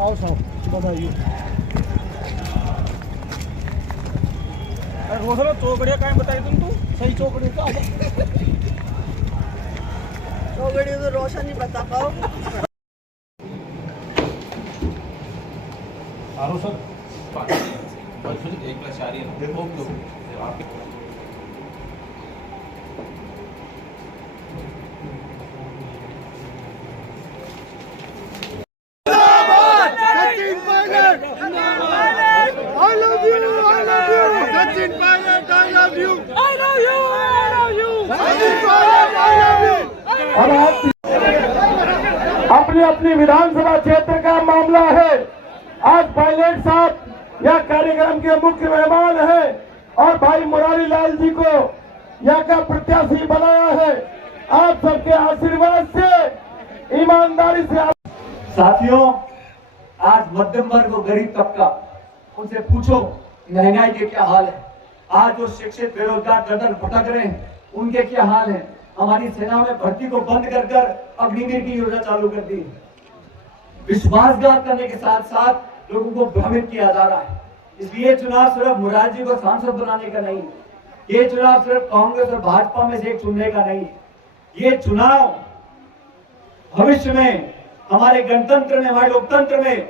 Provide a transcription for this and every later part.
आओ साहब बताइए। अरे वो चलो चौकड़िया काय बताई तुम तो सही चौकड़ी का चौकड़ी तो रोशन ही बता पाओ। आरो सर एक क्लास आ रही है देखो आपके अपनी अपनी विधानसभा क्षेत्र का मामला है। आज पायलट साहब यह कार्यक्रम के मुख्य मेहमान है और भाई मुरारी लाल जी को यहाँ का प्रत्याशी बनाया है। आप सबके आशीर्वाद से, ईमानदारी से। साथियों, आज मध्यम वर्ग और गरीब तबका, उनसे पूछो महंगाई के क्या हाल है। आज जो शिक्षित बेरोजगार दर भटक रहे हैं उनके क्या हाल है। हमारी सेना में भर्ती को बंद कर अग्निवीर की योजना चालू कर दी। विश्वासघात करने के साथ साथ लोगों को भ्रमित किया जा रहा है। इसलिए चुनाव सिर्फ मुरारी जी को सांसद बनाने का नहीं, ये चुनाव सिर्फ कांग्रेस और भाजपा में से एक चुनने का नहीं, ये चुनाव भविष्य में हमारे गणतंत्र में, हमारे लोकतंत्र में,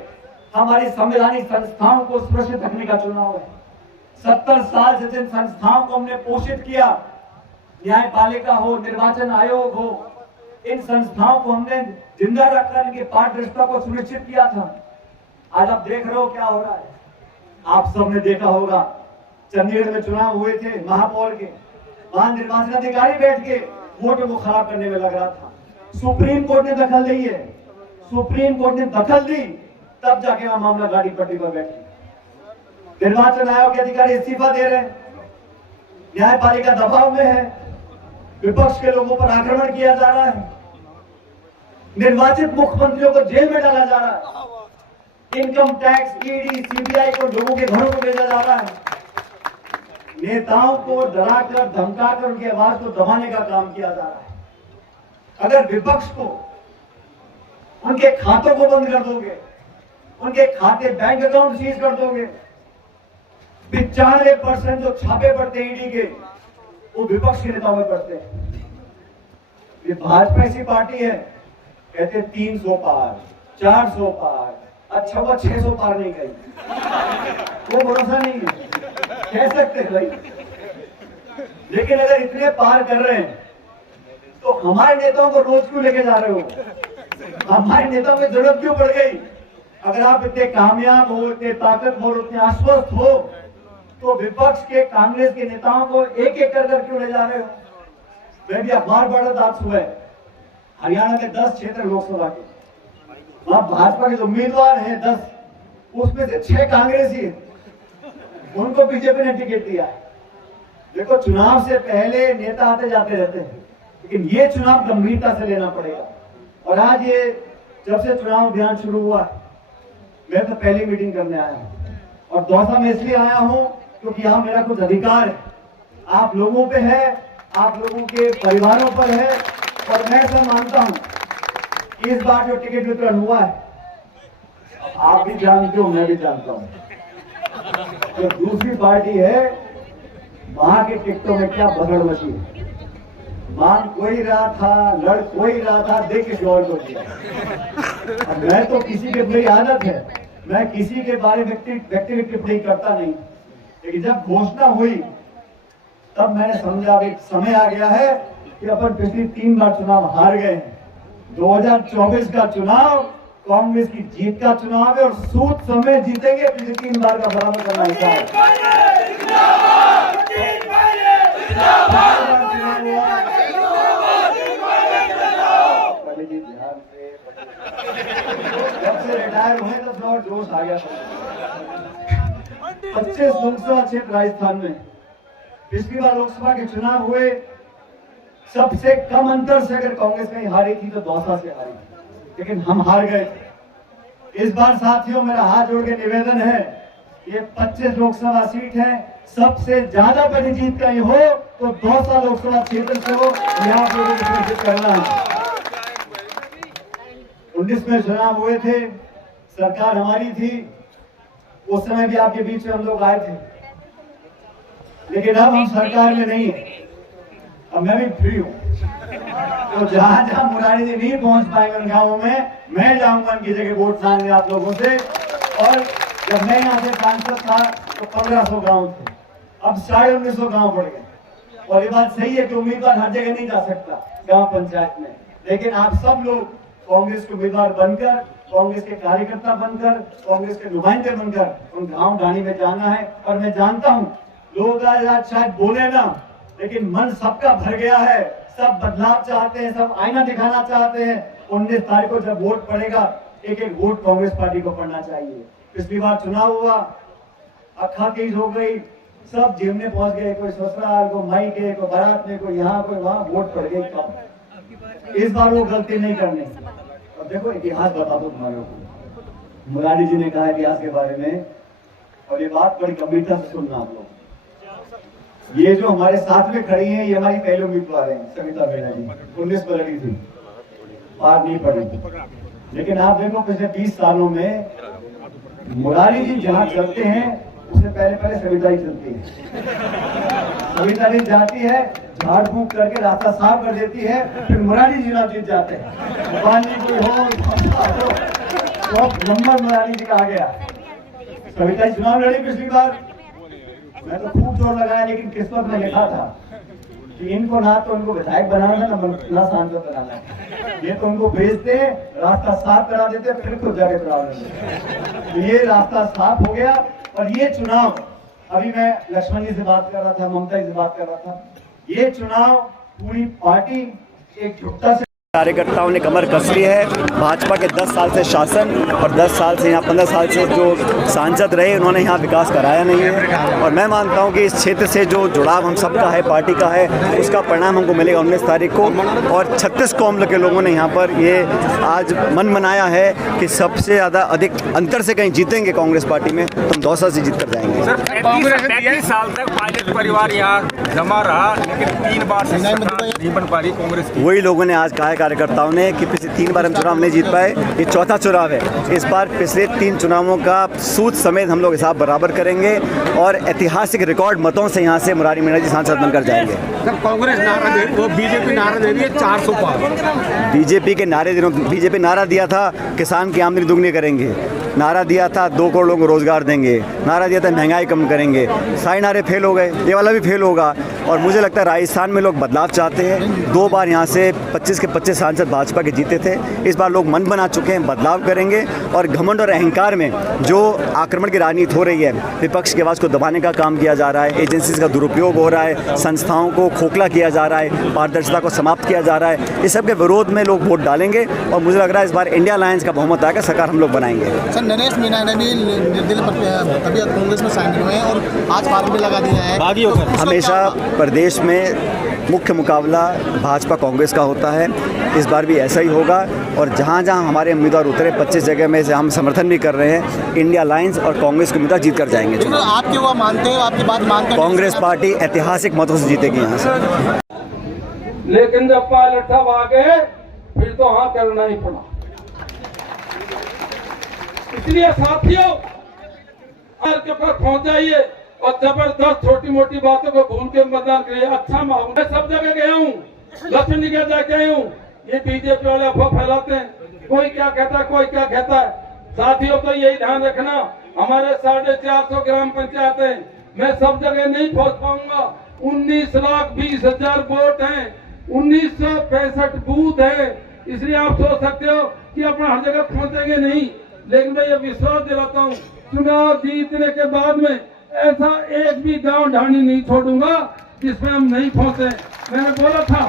हमारी संवैधानिक संस्थाओं को सुरक्षित रखने का चुनाव है। 70 साल से जिन संस्थाओं को हमने पोषित किया, न्यायपालिका हो, निर्वाचन आयोग हो, इन संस्थाओं को हमने जिंदा रखकर इनकी पारदर्शिता को सुनिश्चित किया था। आज आप देख रहे हो क्या हो रहा है। आप सबने देखा होगा चंडीगढ़ में चुनाव हुए थे महापौर के, वहां निर्वाचन अधिकारी बैठ के वोटों को खराब करने में लग रहा था। सुप्रीम कोर्ट ने दखल दी है, सुप्रीम कोर्ट ने दखल दी, तब जाके वहां मामला गाड़ी पट्टी पर बैठी। निर्वाचन आयोग के अधिकारी इस्तीफा दे रहे हैं, न्यायपालिका दबाव में है, विपक्ष के लोगों पर आक्रमण किया जा रहा है, निर्वाचित मुख्यमंत्रियों को जेल में डाला जा रहा है, इनकम टैक्स, ईडी, सीबीआई को लोगों के घरों को भेजा जा रहा है, नेताओं को डराकर धमकाकर उनकी आवाज को दबाने का काम किया जा रहा है। अगर विपक्ष को उनके खातों को बंद कर दोगे, उनके खाते बैंक अकाउंट सीज कर दोगे, 95% जो छापे पड़ते हैं ईडी के, वो विपक्ष के नेताओं में पड़ते हैं। ये भाजपा ऐसी पार्टी है, कहते 300 पार, 400 पार, अच्छा वो 600 पार नहीं गई, वो भरोसा नहीं है, कह सकते भाई। लेकिन अगर इतने पार कर रहे हैं तो हमारे नेताओं को रोज क्यों लेके जा रहे हो? हमारे नेताओं की जरूरत क्यों पड़ गई? अगर आप इतने कामयाब हो, इतने ताकतवर, इतने आश्वस्त हो, तो विपक्ष के, कांग्रेस के नेताओं को एक एक कर क्यों ले जा रहे हो? मैं भी अखबार पढ़ रहा था आज सुबह, हरियाणा के 10 क्षेत्र लोकसभा के, वहां भाजपा के जो उम्मीदवार हैं 10, उसमें से 6 कांग्रेसी है, उनको बीजेपी ने टिकट दिया है। देखो, चुनाव से पहले नेता आते जाते रहते हैं, लेकिन ये चुनाव गंभीरता से लेना पड़ेगा। और आज ये जब से चुनाव अभियान शुरू हुआ, मैं तो पहली मीटिंग करने आया हूं, और दौसा में इसलिए आया हूं क्योंकि यहाँ मेरा कुछ अधिकार है, आप लोगों पे है, आप लोगों के परिवारों पर है। और मैं ऐसा मानता हूं कि इस बार जो टिकट वितरण हुआ है, आप भी जानते हो, मैं भी जानता हूं, जो दूसरी पार्टी है वहां के टिकटों में क्या भगड़ मची है। मान कोई रहा था, लड़ कोई रहा था, देख किसी और को दिया। मैं तो किसी के, मेरी आदत है, मैं किसी के बारे में व्यक्तिगत टिप्पणी करता नहीं, लेकिन जब घोषणा हुई तब मैंने समझा अब एक समय आ गया है कि अपन पिछली 3 बार चुनाव हार गए हैं। 2024 का चुनाव कांग्रेस की जीत का चुनाव है और सूद समय जीतेंगे, पिछली 3 बार का बराबर करना है। जब से रिटायर हुए तो थोड़ा जोश आ गया। 25 लोकसभा क्षेत्र राजस्थान में, पिछली बार लोकसभा के चुनाव हुए, सबसे कम अंतर से अगर कांग्रेस कहीं हारी थी तो दौसा से हारी, लेकिन हम हार गए। इस बार साथियों मेरा हाथ जोड़ के निवेदन है, ये 25 लोकसभा सीट है, सबसे ज्यादा बड़ी जीत कहीं हो तो दौसा लोकसभा क्षेत्र से हो, यहाँ लोगों को करना है। 19 में चुनाव हुए थे, सरकार हमारी थी, उस समय भी आपके बीच में हम लोग आए थे, लेकिन अब हम सरकार में नहीं है, अब मैं भी फ्री हूँ। तो जहां जहां मुरारी जी नहीं पहुंच पाएंगे उन गाँवों में, मैं जाऊंगा उनकी जगह वोट मांगने आप लोगों से। और जब मैं यहाँ से सांसद था तो 1500 गाँव थे, अब 1950 गाँव बढ़ गए। और ये बात सही है कि उम्मीदवार हर जगह नहीं जा सकता गांव पंचायत में, लेकिन आप सब लोग कांग्रेस के उम्मीदवार बनकर, कांग्रेस के कार्यकर्ता बनकर, कांग्रेस के नुमाइंदे बनकर उन गांव ढाणी में जाना है। और मैं जानता हूं लोग आज शायद बोले ना, लेकिन मन सबका भर गया है, सब बदलाव चाहते हैं, सब आईना दिखाना चाहते हैं। 19 तारीख को जब वोट पड़ेगा, एक एक वोट कांग्रेस पार्टी को पड़ना चाहिए। पिछली बार चुनाव हुआ, अखा तेज हो गई, सब जेब में पहुंच गए, कोई ससुराल, कोई माई के, कोई बारात में, कोई यहाँ कोई वहां, वोट पड़ गई कब। इस बार वो गलती नहीं करनी। अब देखो इतिहास बता दो तुम्हारे को, मुरारी जी ने कहा इतिहास के बारे में, और ये बात बड़ी गंभीरता से सुनना आप लोग। ये जो हमारे साथ में खड़ी हैं, ये हमारी पहले उम्मीदवार हैं, सविता मीणा जी 19 पर लड़ी थी, पार नहीं पड़ी। लेकिन आप देखो पिछले 20 सालों में मुरारी जी जहां चलते हैं, उससे पहले सविता ही चलती है। सविता जी जाती है, झाड़ फूक करके रास्ता साफ कर देती है, फिर मुरारी जी जीत जाते हैं। भगवान जी कोई हो तो नंबर मुरारी जी का आ गया। सविता जी चुनाव लड़ी पिछली बार, मैं तो खूब जोर लगाया, लेकिन किस्मत में लिखा था कि इनको ना तो उनको विधायक बनाना था, ना सांसद बनाना। ये तो उनको भेजते, रास्ता साफ करा देते, फिर खुद जाके चुनाव लड़ते। तो ये रास्ता साफ हो गया। और ये चुनाव, अभी मैं लक्ष्मण जी से बात कर रहा था, ममता जी से बात कर रहा था, ये चुनाव पूरी पार्टी एकजुटता से, कार्यकर्ताओं ने कमर कस ली है। भाजपा के 10 साल से शासन और 10 साल से यहाँ 15 साल से जो सांसद रहे, उन्होंने यहाँ विकास कराया नहीं है। और मैं मानता हूँ कि इस क्षेत्र से जो जुड़ाव हम सबका है, पार्टी का है, उसका परिणाम हमको मिलेगा 19 तारीख को। और 36 कौम के लोगों ने यहाँ पर ये आज मन बनाया है कि सबसे ज़्यादा अधिक अंतर से कहीं जीतेंगे कांग्रेस पार्टी में, तो हम दौसा से जीत कर जाएंगे। सर 35 साल तक पायलट परिवार यहाँ जमा रहा, लेकिन 3 बार से नहीं बन पा रही कांग्रेस की। वही लोगों ने आज कहा कार्यकर्ताओं ने कि पिछले 3 बार हम चुनाव नहीं जीत पाए, ये चौथा चुनाव है। इस बार पिछले 3 चुनावों का सूद समेत हम लोग हिसाब बराबर करेंगे और ऐतिहासिक रिकॉर्ड मतों से यहाँ से मुरारी मीणा जी सांसद बनकर जाएंगे। सर कांग्रेस नारा दे, वो बीजेपी नारा दे रही है 400 पार। बीजेपी के नारे दिनों, बीजेपी नारा दिया था किसान की आमदनी दुगनी करेंगे, नारा दिया था 2 करोड़ लोगों को रोजगार देंगे, नारा दिया था महंगाई कम करेंगे। सारे नारे फेल हो गए, ये वाला भी फेल होगा। और मुझे लगता है राजस्थान में लोग बदलाव चाहते हैं। 2 बार यहाँ से 25 के 25 सांसद भाजपा के जीते थे, इस बार लोग मन बना चुके हैं, बदलाव करेंगे। और घमंड और अहंकार में जो आक्रमण की राजनीति हो रही है, विपक्ष की आवाज़ को दबाने का काम किया जा रहा है, एजेंसीज का दुरुपयोग हो रहा है, संस्थाओं को खोखला किया जा रहा है, पारदर्शिता को समाप्त किया जा रहा है, इस सब के विरोध में लोग वोट डालेंगे। और मुझे लग रहा है इस बार इंडिया अलायंस का बहुमत आएगा, सरकार हम लोग बनाएंगे। सर नरेश मीणा ने भी निर्दलीय तभी कांग्रेस में शामिल हुए हैं और आज फार्म भी लगा दिया है। हमेशा प्रदेश में मुख्य मुकाबला भाजपा कांग्रेस का होता है, इस बार भी ऐसा ही होगा। और जहां जहां हमारे उम्मीदवार उतरे 25 जगह में से हम समर्थन भी कर रहे हैं, इंडिया अलायंस और कांग्रेस के उम्मीदवार जीत कर जाएंगे। आप क्यों मानते हैं, आपकी बात मानते हैं? कांग्रेस पार्टी ऐतिहासिक मतों से जीतेगी यहाँ से। लेकिन जब पायलट साहब आ गए, फिर तो हाँ करना ही पड़ा। इसलिए साथियों के पास पहुंच जाइए और जबरदस्त छोटी मोटी बातों को भूल के मतदान करिए। अच्छा माहौल, मैं सब जगह गया हूँ, लक्ष्मण जी के जाके आया हूँ। ये बीजेपी वाले अफवाह फैलाते हैं, कोई क्या कहता है, कोई क्या कहता है। साथियों तो यही ध्यान रखना, हमारे 450 ग्राम पंचायत है, मैं सब जगह नहीं पहुंच पाऊंगा। 19,20,000 वोट हैं, 1965 बूथ है, इसलिए आप सोच सकते हो कि अपना हर जगह पहुंचेंगे नहीं। लेकिन मैं ये विश्वास दिलाता हूँ, चुनाव जीतने के बाद में ऐसा एक भी गांव ढाणी नहीं छोड़ूंगा जिसमें हम नहीं पहुंचे। मैंने बोला था